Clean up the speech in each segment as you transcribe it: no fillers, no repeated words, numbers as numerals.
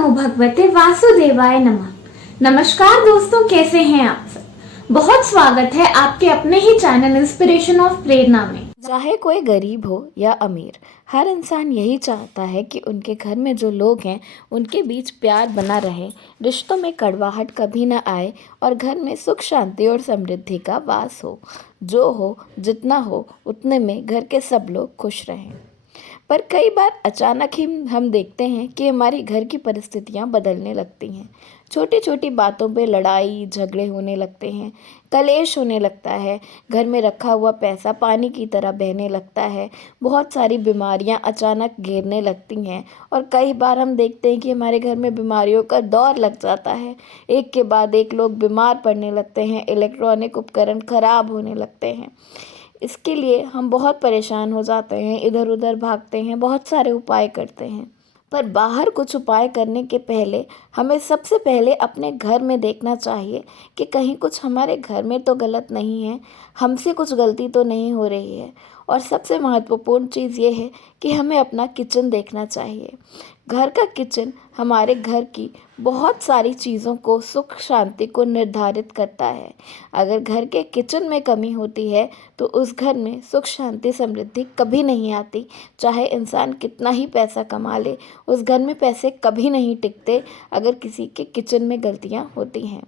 नमो भगवते वासुदेवाय नमः। नमस्कार दोस्तों, कैसे हैं आप सब? बहुत स्वागत है आपके अपने ही चैनल इंस्पिरेशन ऑफ प्रेरणा में। चाहे कोई गरीब हो या अमीर, हर इंसान यही चाहता है कि उनके घर में जो लोग हैं उनके बीच प्यार बना रहे, रिश्तों में कड़वाहट कभी ना आए और घर में सुख शांति और समृद्धि का वास हो। जो हो, जितना हो उतने में घर के सब लोग खुश रहें। पर कई बार अचानक ही हम देखते हैं कि हमारी घर की परिस्थितियां बदलने लगती हैं। छोटी छोटी बातों पे लड़ाई झगड़े होने लगते हैं, कलेश होने लगता है, घर में रखा हुआ पैसा पानी की तरह बहने लगता है, बहुत सारी बीमारियां अचानक घेरने लगती हैं और कई बार हम देखते हैं कि हमारे घर में बीमारियों का दौर लग जाता है। एक के बाद एक लोग बीमार पड़ने लगते हैं, इलेक्ट्रॉनिक उपकरण खराब होने लगते हैं। इसके लिए हम बहुत परेशान हो जाते हैं, इधर उधर भागते हैं, बहुत सारे उपाय करते हैं। पर बाहर कुछ उपाय करने के पहले हमें सबसे पहले अपने घर में देखना चाहिए कि कहीं कुछ हमारे घर में तो गलत नहीं है, हमसे कुछ गलती तो नहीं हो रही है। और सबसे महत्वपूर्ण चीज़ ये है कि हमें अपना किचन देखना चाहिए। घर का किचन हमारे घर की बहुत सारी चीज़ों को, सुख शांति को निर्धारित करता है। अगर घर के किचन में कमी होती है तो उस घर में सुख शांति समृद्धि कभी नहीं आती। चाहे इंसान कितना ही पैसा कमा ले, उस घर में पैसे कभी नहीं टिकते अगर किसी के किचन में गलतियाँ होती हैं।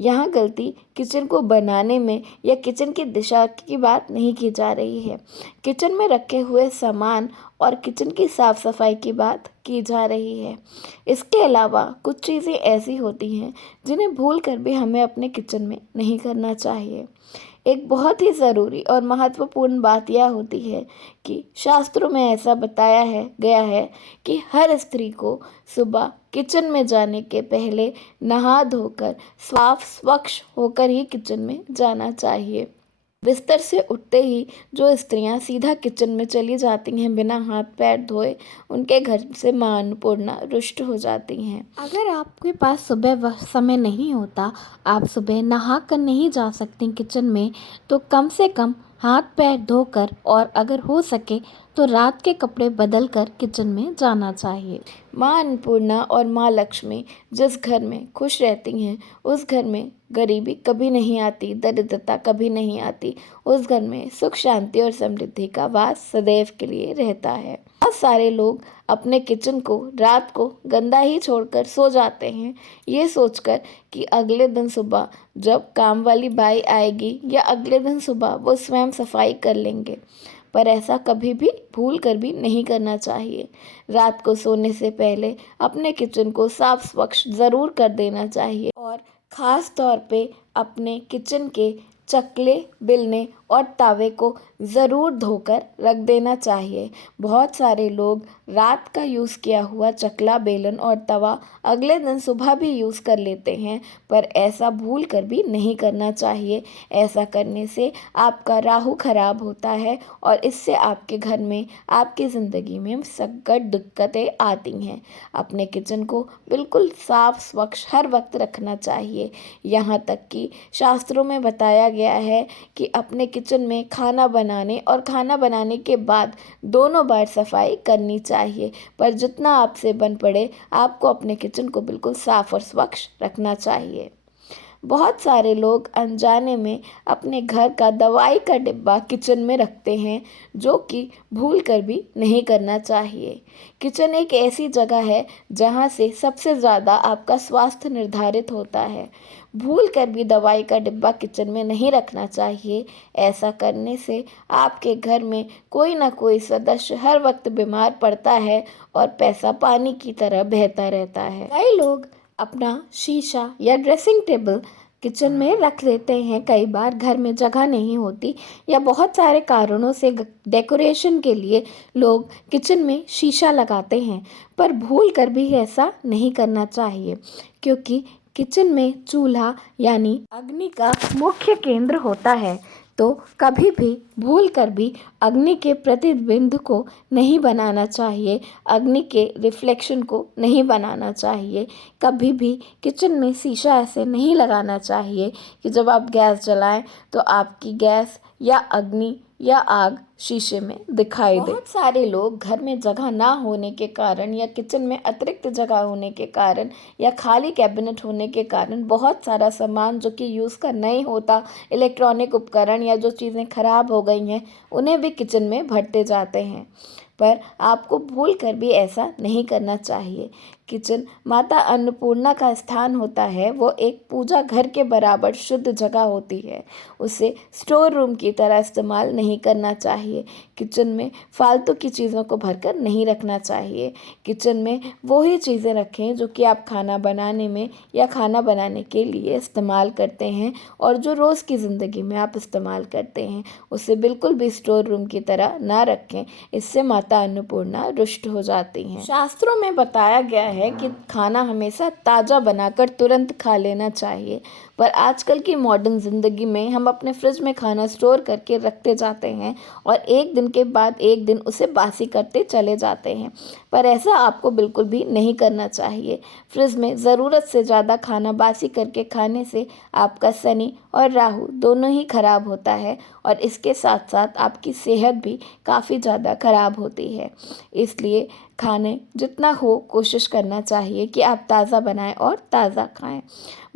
यहाँ गलती किचन को बनाने में या किचन की दिशा की बात नहीं की जा रही है, किचन में रखे हुए सामान और किचन की साफ़ सफाई की बात की जा रही है। इसके अलावा कुछ चीज़ें ऐसी होती हैं जिन्हें भूल कर भी हमें अपने किचन में नहीं करना चाहिए। एक बहुत ही ज़रूरी और महत्वपूर्ण बात यह होती है कि शास्त्रों में ऐसा बताया है गया है कि हर स्त्री को सुबह किचन में जाने के पहले नहा धोकर साफ स्वच्छ होकर ही किचन में जाना चाहिए। बिस्तर से उठते ही जो स्त्रियां सीधा किचन में चली जाती हैं बिना हाथ पैर धोए, उनके घर से मां अन्नपूर्णा रुष्ट हो जाती हैं। अगर आपके पास सुबह समय नहीं होता, आप सुबह नहा कर नहीं जा सकते किचन में, तो कम से कम हाथ पैर धोकर और अगर हो सके तो रात के कपड़े बदल कर किचन में जाना चाहिए। माँ अन्नपूर्णा और माँ लक्ष्मी जिस घर में खुश रहती हैं, उस घर में गरीबी कभी नहीं आती, दरिद्रता कभी नहीं आती। उस घर में सुख शांति और समृद्धि का वास सदैव के लिए रहता है। बहुत सारे लोग अपने किचन को रात को गंदा ही छोड़कर सो जाते हैं, ये सोचकर कि अगले दिन सुबह जब काम वाली बाई आएगी या अगले दिन सुबह वो स्वयं सफाई कर लेंगे। पर ऐसा कभी भी भूल कर भी नहीं करना चाहिए। रात को सोने से पहले अपने किचन को साफ स्वच्छ ज़रूर कर देना चाहिए और ख़ास तौर पे अपने किचन के चकले, बिलने और तावे को ज़रूर धोकर रख देना चाहिए। बहुत सारे लोग रात का यूज़ किया हुआ चकला, बेलन और तवा अगले दिन सुबह भी यूज़ कर लेते हैं, पर ऐसा भूल कर भी नहीं करना चाहिए। ऐसा करने से आपका राहु खराब होता है और इससे आपके घर में, आपकी ज़िंदगी में संकट दिक्कतें आती हैं। अपने किचन को बिल्कुल साफ स्वच्छ हर वक्त रखना चाहिए। यहाँ तक कि शास्त्रों में बताया गया है कि अपने किचन में खाना बनाने और खाना बनाने के बाद दोनों बार सफाई करनी चाहिए। पर जितना आपसे बन पड़े, आपको अपने किचन को बिल्कुल साफ और स्वच्छ रखना चाहिए। बहुत सारे लोग अनजाने में अपने घर का दवाई का डिब्बा किचन में रखते हैं, जो कि भूल कर भी नहीं करना चाहिए। किचन एक ऐसी जगह है जहां से सबसे ज़्यादा आपका स्वास्थ्य निर्धारित होता है। भूल कर भी दवाई का डिब्बा किचन में नहीं रखना चाहिए। ऐसा करने से आपके घर में कोई ना कोई सदस्य हर वक्त बीमार पड़ता है और पैसा पानी की तरह बहता रहता है। कई लोग अपना शीशा या ड्रेसिंग टेबल किचन में रख देते हैं। कई बार घर में जगह नहीं होती या बहुत सारे कारणों से डेकोरेशन के लिए लोग किचन में शीशा लगाते हैं, पर भूल कर भी ऐसा नहीं करना चाहिए, क्योंकि किचन में चूल्हा यानी अग्नि का मुख्य केंद्र होता है। तो कभी भी भूल कर भी अग्नि के प्रतिबिंब को नहीं बनाना चाहिए, अग्नि के रिफ्लेक्शन को नहीं बनाना चाहिए। कभी भी किचन में शीशा ऐसे नहीं लगाना चाहिए कि जब आप गैस जलाएं तो आपकी गैस या अग्नि या आग शीशे में दिखाई दे। बहुत सारे लोग घर में जगह ना होने के कारण या किचन में अतिरिक्त जगह होने के कारण या खाली कैबिनेट होने के कारण बहुत सारा सामान जो कि यूज़ का नहीं होता, इलेक्ट्रॉनिक उपकरण या जो चीज़ें खराब हो गई हैं उन्हें भी किचन में भरते जाते हैं। पर आपको भूल कर भी ऐसा नहीं करना चाहिए। किचन माता अन्नपूर्णा का स्थान होता है। वो एक पूजा घर के बराबर शुद्ध जगह होती है। उसे स्टोर रूम की तरह इस्तेमाल नहीं करना चाहिए। किचन में फालतू की चीज़ों को भरकर नहीं रखना चाहिए। किचन में वही चीज़ें रखें जो कि आप खाना बनाने में या खाना बनाने के लिए इस्तेमाल करते हैं और जो रोज़ की ज़िंदगी में आप इस्तेमाल करते हैं। उसे बिल्कुल भी स्टोर रूम की तरह ना रखें। इससे माता अन्नपूर्णा रुष्ट हो जाती हैं। शास्त्रों में बताया गया है कि खाना हमेशा ताज़ा बनाकर तुरंत खा लेना चाहिए, पर आजकल की मॉडर्न ज़िंदगी में हम अपने फ्रिज में खाना स्टोर करके रखते जाते हैं और एक दिन के बाद एक दिन उसे बासी करते चले जाते हैं। पर ऐसा आपको बिल्कुल भी नहीं करना चाहिए। फ्रिज में ज़रूरत से ज़्यादा खाना बासी करके खाने से आपका शनि और राहु दोनों ही खराब होता है और इसके साथ साथ आपकी सेहत भी काफ़ी ज़्यादा खराब होती है। इसलिए खाने जितना हो कोशिश करना चाहिए कि आप ताज़ा बनाएं और ताज़ा खाएं।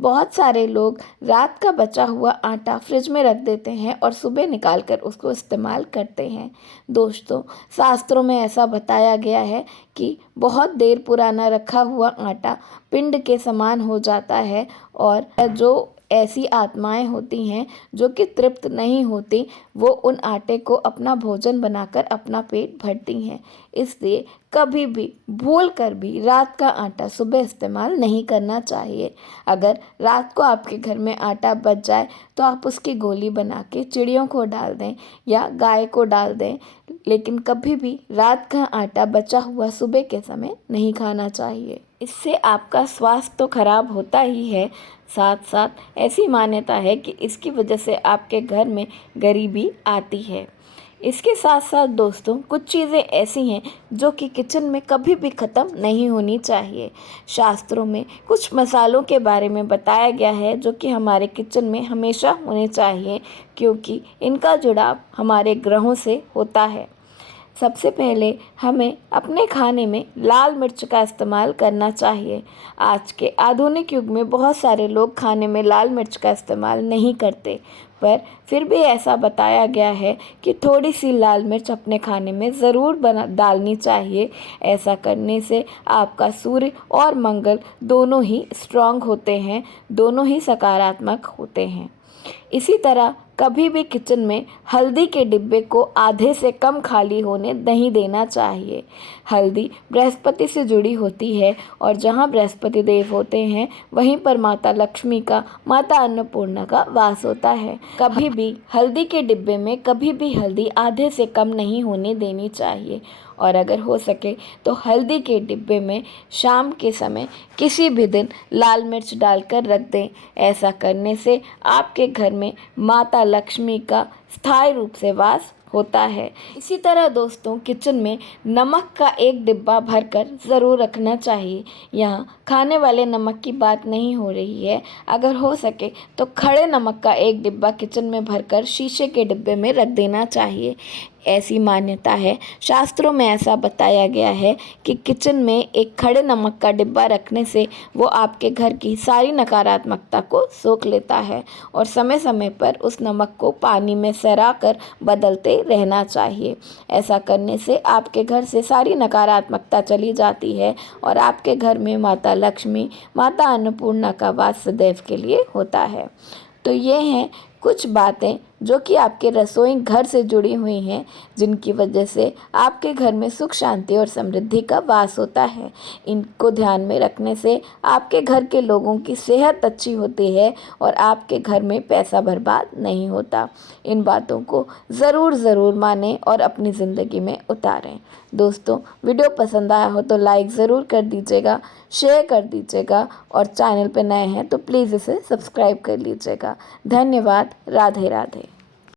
बहुत सारे लोग रात का बचा हुआ आटा फ्रिज में रख देते हैं और सुबह निकाल कर उसको इस्तेमाल करते हैं। दोस्तों, शास्त्रों में ऐसा बताया गया है कि बहुत देर पुराना रखा हुआ आटा पिंड के समान हो जाता है और जो ऐसी आत्माएं होती हैं जो कि तृप्त नहीं होती, वो उन आटे को अपना भोजन बनाकर अपना पेट भरती हैं। इसलिए कभी भी भूल कर भी रात का आटा सुबह इस्तेमाल नहीं करना चाहिए। अगर रात को आपके घर में आटा बच जाए तो आप उसकी गोली बना के चिड़ियों को डाल दें या गाय को डाल दें, लेकिन कभी भी रात का आटा बचा हुआ सुबह के समय नहीं खाना चाहिए। इससे आपका स्वास्थ्य तो खराब होता ही है, साथ साथ ऐसी मान्यता है कि इसकी वजह से आपके घर में गरीबी आती है। इसके साथ साथ दोस्तों, कुछ चीज़ें ऐसी हैं जो कि किचन में कभी भी ख़त्म नहीं होनी चाहिए। शास्त्रों में कुछ मसालों के बारे में बताया गया है जो कि हमारे किचन में हमेशा होने चाहिए, क्योंकि इनका जुड़ाव हमारे ग्रहों से होता है। सबसे पहले हमें अपने खाने में लाल मिर्च का इस्तेमाल करना चाहिए। आज के आधुनिक युग में बहुत सारे लोग खाने में लाल मिर्च का इस्तेमाल नहीं करते, पर फिर भी ऐसा बताया गया है कि थोड़ी सी लाल मिर्च अपने खाने में ज़रूर डालनी चाहिए। ऐसा करने से आपका सूर्य और मंगल दोनों ही स्ट्रांग होते हैं, दोनों ही सकारात्मक होते हैं। इसी तरह कभी भी किचन में हल्दी के डिब्बे को आधे से कम खाली होने नहीं देना चाहिए। हल्दी बृहस्पति से जुड़ी होती है और जहाँ बृहस्पति देव होते हैं वहीं पर माता लक्ष्मी का, माता अन्नपूर्णा का वास होता है। कभी भी हल्दी के डिब्बे में कभी भी हल्दी आधे से कम नहीं होने देनी चाहिए और अगर हो सके तो हल्दी के डिब्बे में शाम के समय किसी भी दिन लाल मिर्च डालकर रख दें। ऐसा करने से आपके घर में माता लक्ष्मी का स्थायी रूप से वास होता है। इसी तरह दोस्तों, किचन में नमक का एक डिब्बा भरकर ज़रूर रखना चाहिए। यहाँ खाने वाले नमक की बात नहीं हो रही है। अगर हो सके तो खड़े नमक का एक डिब्बा किचन में भरकर शीशे के डिब्बे में रख देना चाहिए। ऐसी मान्यता है, शास्त्रों में ऐसा बताया गया है कि किचन में एक खड़े नमक का डिब्बा रखने से वो आपके घर की सारी नकारात्मकता को सोख लेता है और समय समय पर उस नमक को पानी में सरा कर बदलते रहना चाहिए। ऐसा करने से आपके घर से सारी नकारात्मकता चली जाती है और आपके घर में माता लक्ष्मी, माता अन्नपूर्णा का वास सदैव के लिए होता है। तो ये हैं कुछ बातें जो कि आपके रसोई घर से जुड़ी हुई हैं, जिनकी वजह से आपके घर में सुख, शांति और समृद्धि का वास होता है। इनको ध्यान में रखने से आपके घर के लोगों की सेहत अच्छी होती है और आपके घर में पैसा बर्बाद नहीं होता। इन बातों को ज़रूर मानें और अपनी ज़िंदगी में उतारें। दोस्तों, वीडियो पसंद आया हो तो लाइक ज़रूर कर दीजिएगा, शेयर कर दीजिएगा और चैनल पर नए हैं तो प्लीज़ इसे सब्सक्राइब कर लीजिएगा। धन्यवाद। राधे राधे।